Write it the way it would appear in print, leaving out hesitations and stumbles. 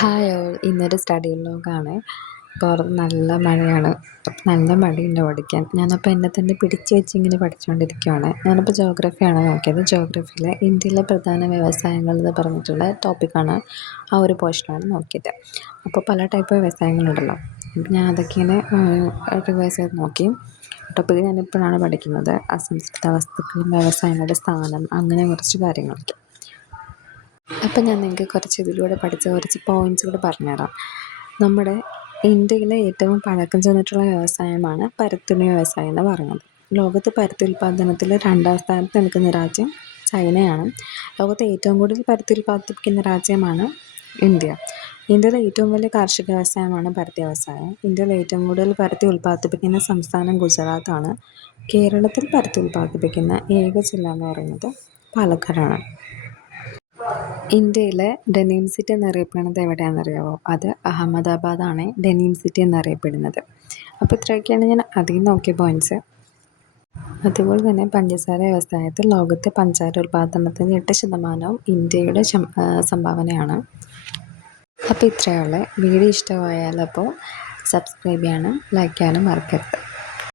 Hi all, ഇന്നൊരു study വ്ലോഗാണ്. പുറത്ത് നല്ല മഴയാണ്. അപ്പം നല്ല മടിയുണ്ട് പഠിക്കാൻ. ഞാനപ്പോൾ എന്നെ തന്നെ പിടിച്ച് വെച്ച് ഇങ്ങനെ പഠിച്ചുകൊണ്ടിരിക്കുകയാണ്. ഞാനിപ്പോൾ ജോഗ്രഫിയാണ് നോക്കിയത്. ജോഗ്രഫിയിലെ ഇന്ത്യയിലെ പ്രധാന വ്യവസായങ്ങൾ എന്ന് പറഞ്ഞിട്ടുള്ള ടോപ്പിക്കാണ്, ആ ഒരു പോർഷനാണ് നോക്കിയത്. അപ്പോൾ പല ടൈപ്പ് വ്യവസായങ്ങളുണ്ടല്ലോ. അപ്പം ഞാൻ അതൊക്കെ ഇങ്ങനെ റിവൈസ് ചെയ്ത് നോക്കി. ടോപ്പിക്ക് ഞാനിപ്പോഴാണ് പഠിക്കുന്നത്. അസംസ്കൃത വസ്തുക്കളും വ്യവസായങ്ങളുടെ സ്ഥാനം, അങ്ങനെ കുറച്ച് കാര്യങ്ങളൊക്കെ. അപ്പം ഞാൻ നിങ്ങൾക്ക് കുറച്ച് ഇതിലൂടെ പഠിച്ച കുറച്ച് പോയിൻറ്റ്സ് കൂടെ പറഞ്ഞുതരാം. നമ്മുടെ ഇന്ത്യയിലെ ഏറ്റവും പഴക്കം ചെന്നിട്ടുള്ള വ്യവസായമാണ് പരുത്തുണി വ്യവസായം എന്ന് പറയുന്നത്. ലോകത്ത് പരുത്തി ഉൽപ്പാദനത്തിൽ 2ാം സ്ഥാനത്ത് നിൽക്കുന്ന രാജ്യം ചൈനയാണ്. ലോകത്തെ ഏറ്റവും കൂടുതൽ പരുത്തി ഉൽപ്പാദിപ്പിക്കുന്ന രാജ്യമാണ് ഇന്ത്യ. ഇന്ത്യയിലെ ഏറ്റവും വലിയ കാർഷിക വ്യവസായമാണ് പരുത്തി വ്യവസായം. ഇന്ത്യയിൽ ഏറ്റവും കൂടുതൽ പരുത്തി ഉൽപ്പാദിപ്പിക്കുന്ന സംസ്ഥാനം ഗുജറാത്താണ്. കേരളത്തിൽ പരുത്തി ഉൽപ്പാദിപ്പിക്കുന്ന ഏക ജില്ല എന്ന് പറയുന്നത് പാലക്കാടാണ്. ഇന്ത്യയിലെ ഡെനിം സിറ്റി എന്നറിയപ്പെടുന്നത് എവിടെയാണെന്നറിയാമോ? അത് അഹമ്മദാബാദാണ് ഡെനിം സിറ്റി എന്നറിയപ്പെടുന്നത്. അപ്പോൾ ഇത്രയൊക്കെയാണ് ഞാൻ അധികം നോക്കിയ പോയിൻറ്റ്സ്. അതുപോലെ തന്നെ പഞ്ചസാര വ്യവസായത്തിൽ ലോകത്തെ പഞ്ചസാര ഉൽപ്പാദനത്തിന് 8% ഇന്ത്യയുടെ സംഭാവനയാണ്. അപ്പോൾ ഇത്രയുള്ള വീഡിയോ ഇഷ്ടമായാലപ്പോൾ സബ്സ്ക്രൈബ് ചെയ്യാനും ലൈക്ക് ചെയ്യാനും മറക്കരുത്.